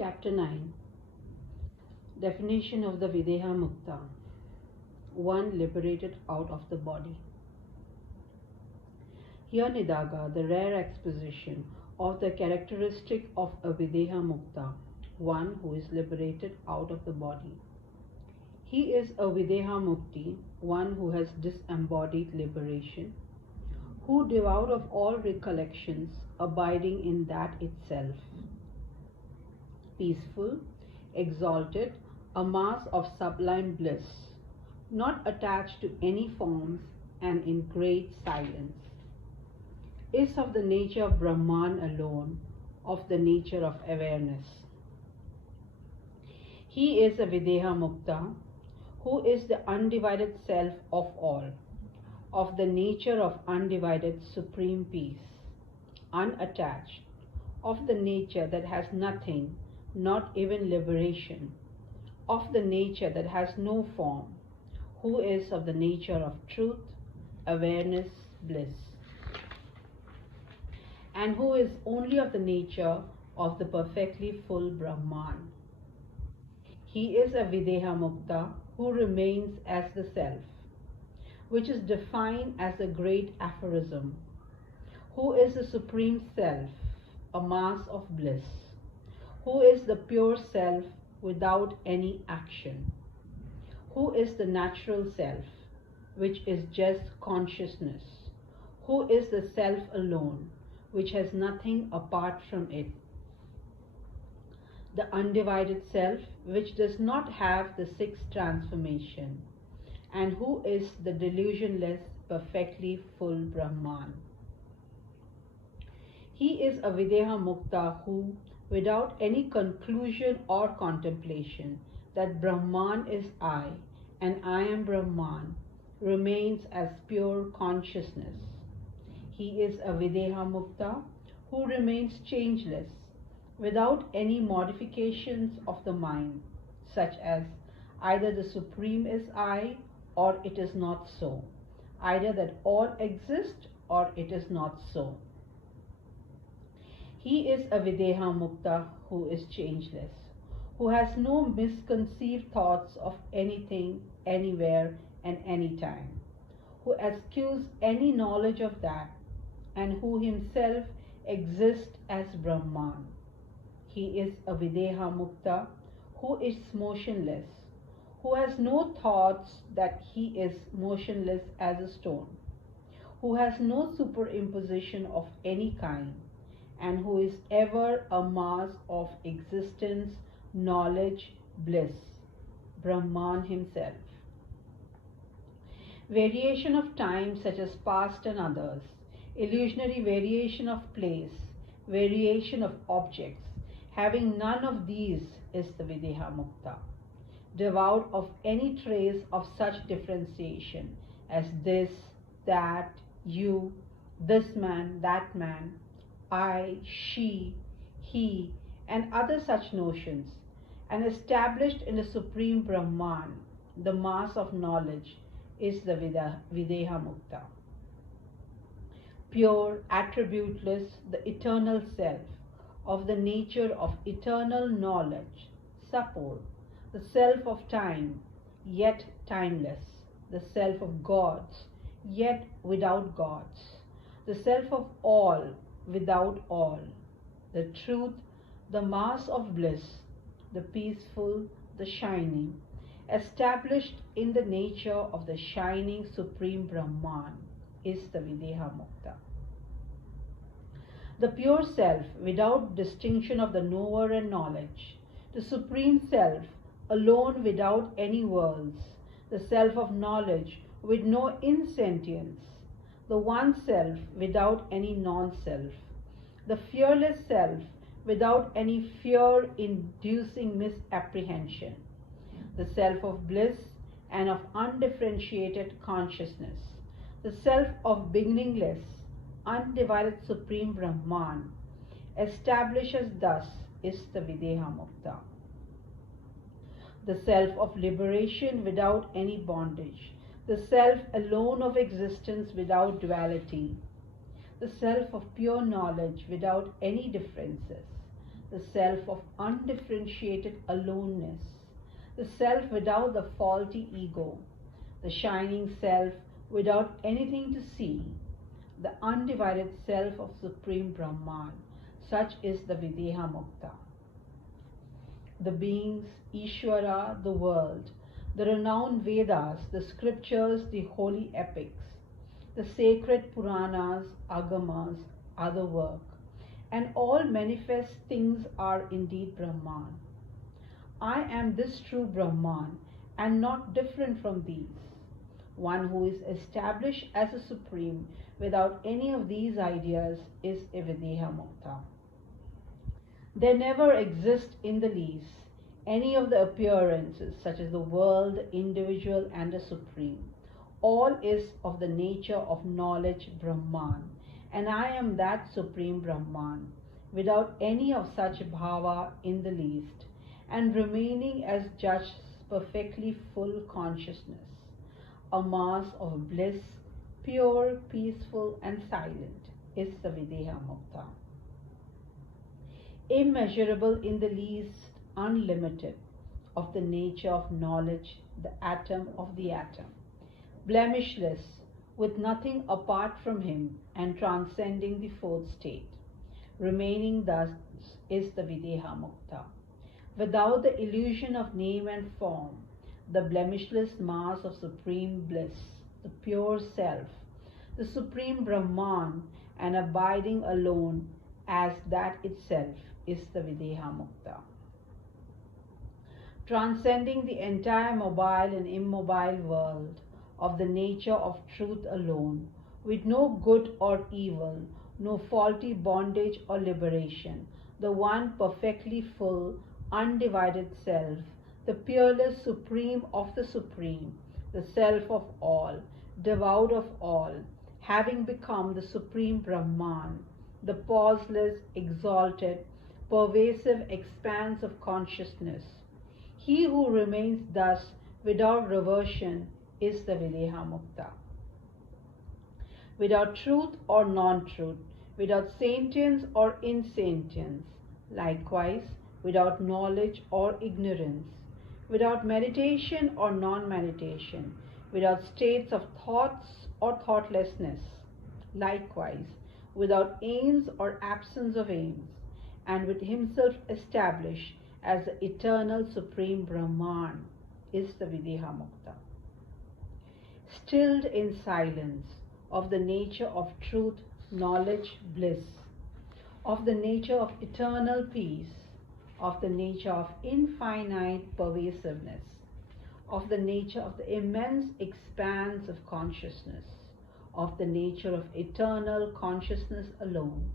Chapter 9. Definition of the Videha Mukta. One liberated out of the body. Here Nidaga, the rare exposition of the characteristic of a Videha Mukta, one who is liberated out of the body. He is a Videha Mukti, one who has disembodied liberation, who devoid of all recollections, abiding in that itself. Peaceful, exalted, a mass of sublime bliss, not attached to any forms and in great silence, is of the nature of Brahman alone, of the nature of awareness. He is a Videha Mukta, who is the undivided self of all, of the nature of undivided supreme peace, unattached, of the nature that has nothing, not even liberation, of the nature that has no form, who is of the nature of truth, awareness, bliss, and who is only of the nature of the perfectly full Brahman. He is a Videha Mukta who remains as the self, which is defined as a great aphorism, who is the supreme self, a mass of bliss, who is the pure self without any action, who is the natural self, which is just consciousness, who is the self alone, which has nothing apart from it, the undivided self, which does not have the sixth transformation, and who is the delusionless, perfectly full Brahman. He is a Videha Mukta who, without any conclusion or contemplation that Brahman is I and I am Brahman, remains as pure consciousness. He is a Videha Mukta who remains changeless, without any modifications of the mind, such as either the Supreme is I or it is not so, either that all exist or it is not so. He is a Videha Mukta who is changeless, who has no misconceived thoughts of anything, anywhere and any time, who eschews any knowledge of that, and who himself exists as Brahman. He is a Videha Mukta who is motionless, who has no thoughts that he is motionless as a stone, who has no superimposition of any kind, and who is ever a mass of existence, knowledge, bliss, Brahman himself. Variation of time such as past and others, illusionary variation of place, variation of objects, having none of these is the Videha Mukta, devoid of any trace of such differentiation as this, that, you, this man, that man, I, she, he, and other such notions, and established in the Supreme Brahman, the mass of knowledge, is the Videha Mukta. Pure, attributeless, the eternal self, of the nature of eternal knowledge, support, the self of time, yet timeless, the self of gods, yet without gods, the self of all, without all, the truth, the mass of bliss, the peaceful, the shining, established in the nature of the shining Supreme Brahman, is the Videha Mukta. The pure self, without distinction of the knower and knowledge, the Supreme Self, alone without any worlds, the self of knowledge with no insentience, the one self without any non-self, the fearless self without any fear-inducing misapprehension, the self of bliss and of undifferentiated consciousness, the self of beginningless, undivided Supreme Brahman, establishes thus is the Videha Mukta. The self of liberation without any bondage, the self alone of existence without duality, the self of pure knowledge without any differences, the self of undifferentiated aloneness, the self without the faulty ego, the shining self without anything to see, the undivided self of Supreme Brahman. Such is the Videha Mukta. The beings, Ishvara, the world, the renowned Vedas, the scriptures, the holy epics, the sacred Puranas, Agamas, are the work, and all manifest things are indeed Brahman. I am this true Brahman and not different from these. One who is established as a supreme without any of these ideas is a Videha Mukta. There never exists in the least any of the appearances, such as the world, the individual, and the supreme. All is of the nature of knowledge Brahman, and I am that supreme Brahman, without any of such bhava in the least, and remaining as just perfectly full consciousness, a mass of bliss, pure, peaceful, and silent, is the Videha Mukta. Immeasurable in the least, unlimited, of the nature of knowledge, the atom of the atom, blemishless, with nothing apart from him, and transcending the fourth state. Remaining thus is the Videha Mukta. Without the illusion of name and form, the blemishless mass of supreme bliss, the pure self, the supreme Brahman, and abiding alone as that itself, is the Videha Mukta. Transcending the entire mobile and immobile world, of the nature of truth alone, with no good or evil, no faulty bondage or liberation, the one perfectly full, undivided self, the peerless supreme of the supreme, the self of all, devout of all, having become the supreme Brahman, the pauseless, exalted, pervasive expanse of consciousness. He who remains thus without reversion is the Videha Mukta. Without truth or non-truth, without sentience or insentience, likewise without knowledge or ignorance, without meditation or non-meditation, without states of thoughts or thoughtlessness, likewise without aims or absence of aims, and with himself established as the eternal supreme Brahman, is the Videha Mukta. Stilled in silence, of the nature of truth, knowledge, bliss, of the nature of eternal peace, of the nature of infinite pervasiveness, of the nature of the immense expanse of consciousness, of the nature of eternal consciousness alone,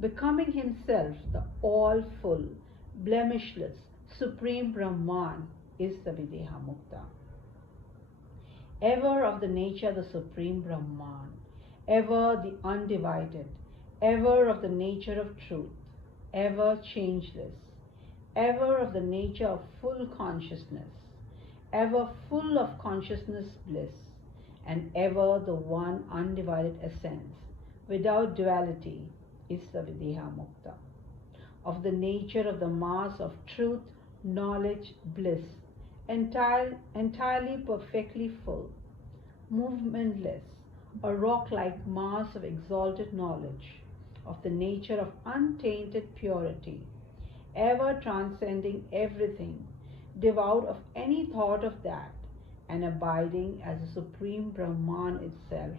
becoming himself the all-full, blemishless, supreme Brahman, is the Videha Mukta. Ever of the nature of the supreme Brahman, ever the undivided, ever of the nature of truth, ever changeless, ever of the nature of full consciousness, ever full of consciousness bliss, and ever the one undivided essence, without duality, is the Videha Mukta. Of the nature of the mass of truth, knowledge, bliss, entirely perfectly full, movementless, a rock-like mass of exalted knowledge, of the nature of untainted purity, ever transcending everything, devoid of any thought of that, and abiding as the supreme Brahman itself,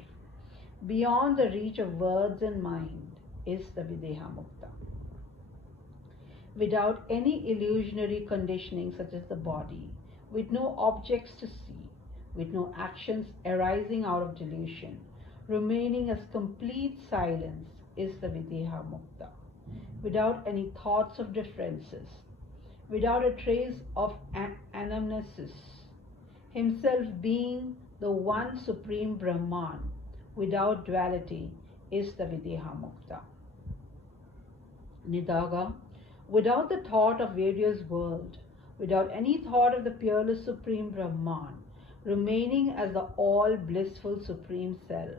beyond the reach of words and mind, is the Videha Mukta. Without any illusionary conditioning such as the body, with no objects to see, with no actions arising out of delusion, remaining as complete silence, is the Videha Mukta. Without any thoughts of differences, without a trace of anamnesis, himself being the one supreme Brahman, without duality, is the Videha Mukta. Nidaga, without the thought of various world, without any thought of the peerless supreme Brahman, remaining as the all blissful supreme self,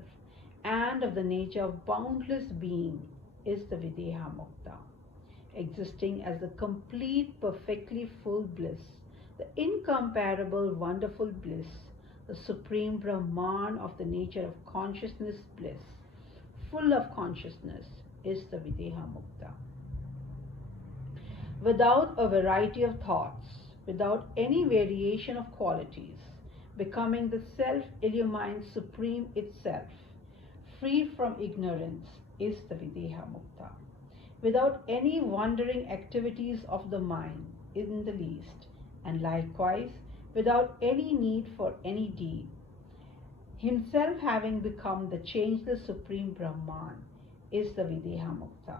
and of the nature of boundless being, is the Videha Mukta. existing as the complete, perfectly full bliss, the incomparable, wonderful bliss, the supreme Brahman of the nature of consciousness bliss, full of consciousness, is the Videha Mukta. Without a variety of thoughts, without any variation of qualities, becoming the self-illumined supreme itself, free from ignorance, is the Videha Mukta. Without any wandering activities of the mind in the least, and likewise without any need for any deed, himself having become the changeless supreme Brahman, is the Videha Mukta.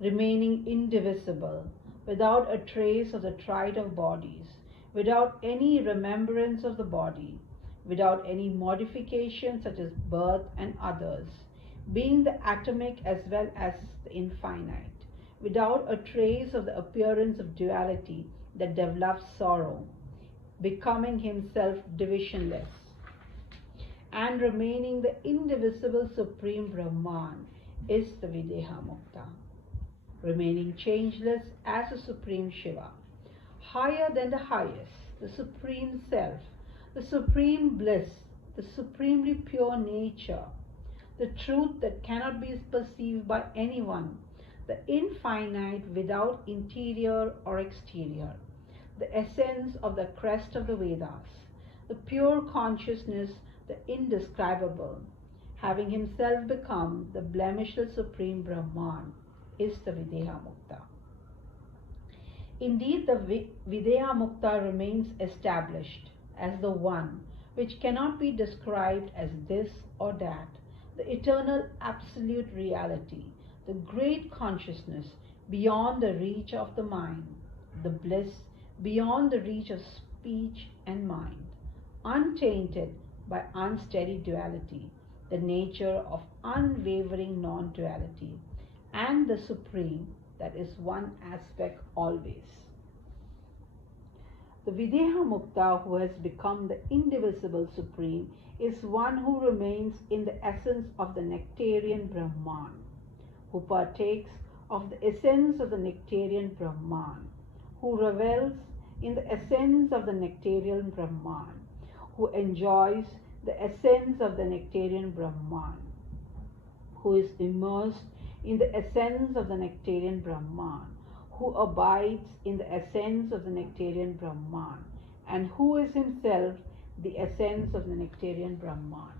Remaining indivisible, without a trace of the trite of bodies, without any remembrance of the body, without any modification such as birth and others, being the atomic as well as the infinite, without a trace of the appearance of duality that develops sorrow, becoming himself divisionless, and remaining the indivisible supreme Brahman, is the Videha Mukta. Remaining changeless as the supreme Shiva, higher than the highest, the supreme self, the supreme bliss, the supremely pure nature, the truth that cannot be perceived by anyone, the infinite without interior or exterior, the essence of the crest of the Vedas, the pure consciousness, the indescribable, having himself become the blemishless supreme Brahman, is the Videha Mukta. Indeed, the Videha Mukta remains established as the one which cannot be described as this or that, the eternal absolute reality, the great consciousness beyond the reach of the mind, the bliss beyond the reach of speech and mind, untainted by unsteady duality, the nature of unwavering non-duality, and the supreme that is one aspect always. The Videha Mukta who has become the indivisible supreme is one who remains in the essence of the nectarian Brahman, who partakes of the essence of the nectarian Brahman, who revels in the essence of the nectarian Brahman, who enjoys the essence of the nectarian Brahman, who is immersed in the essence of the nectarian Brahman, who abides in the essence of the nectarian Brahman, and who is himself the essence of the nectarian Brahman.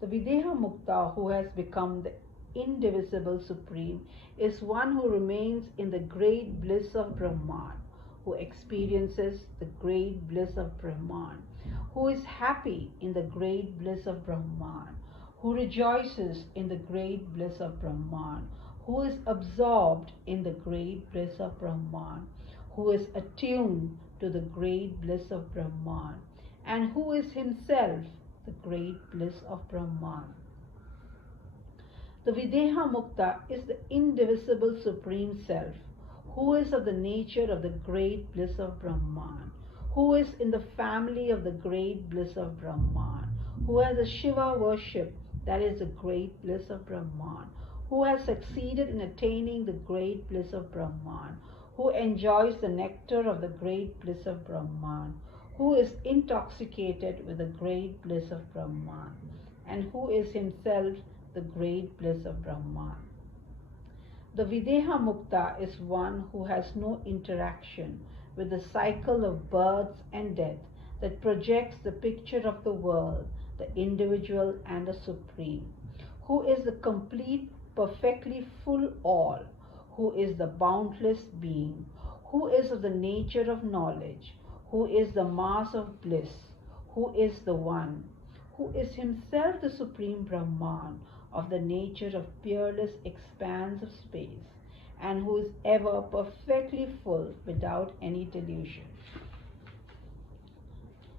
The Videha Mukta who has become the indivisible supreme is one who remains in the great bliss of Brahman, who experiences the great bliss of Brahman, who is happy in the great bliss of Brahman, who rejoices in the great bliss of Brahman, who is absorbed in the great bliss of Brahman, who is attuned to the great bliss of Brahman, and who is himself the great bliss of Brahman. The Videha Mukta is the indivisible Supreme Self, who is of the nature of the great bliss of Brahman, who is in the family of the great bliss of Brahman, who has a Shiva worship that is the great bliss of Brahman, who has succeeded in attaining the great bliss of Brahman, who enjoys the nectar of the great bliss of Brahman, who is intoxicated with the great bliss of Brahman, and who is himself the great bliss of Brahman. The Videha Mukta is one who has no interaction with the cycle of births and death that projects the picture of the world, the individual and the supreme, who is the complete, perfectly full all, who is the boundless being, who is of the nature of knowledge, who is the mass of bliss, who is the one, who is himself the supreme Brahman of the nature of peerless expanse of space, and who is ever perfectly full without any delusion.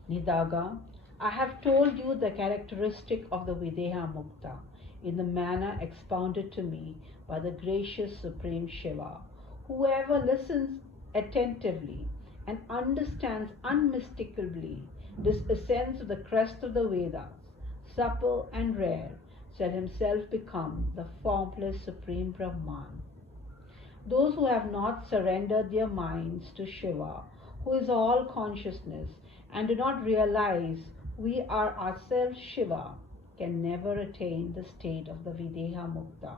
Nidaga, I have told you the characteristic of the Videha Mukta in the manner expounded to me by the gracious Supreme Shiva. Whoever listens attentively and understands unmistakably this essence of the crest of the Vedas, supple and rare, shall himself become the formless Supreme Brahman. Those who have not surrendered their minds to Shiva, who is all consciousness, and do not realize we are ourselves Shiva, can never attain the state of the Videha Mukta,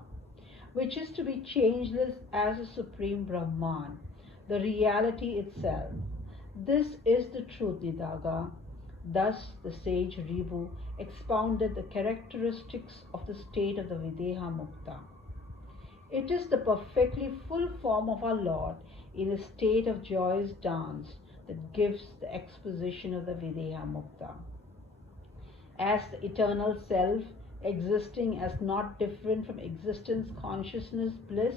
which is to be changeless as the Supreme Brahman, the reality itself. This is the truth, Nidaga. Thus the sage Ribhu expounded the characteristics of the state of the Videha Mukta. It is the perfectly full form of our Lord in a state of joyous dance that gives the exposition of the Videha Mukta. As the eternal self, existing as not different from existence, consciousness, bliss,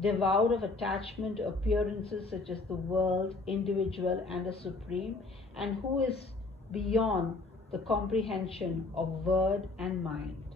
devoid of attachment to appearances such as the world, individual, and the supreme, and who is beyond the comprehension of word and mind.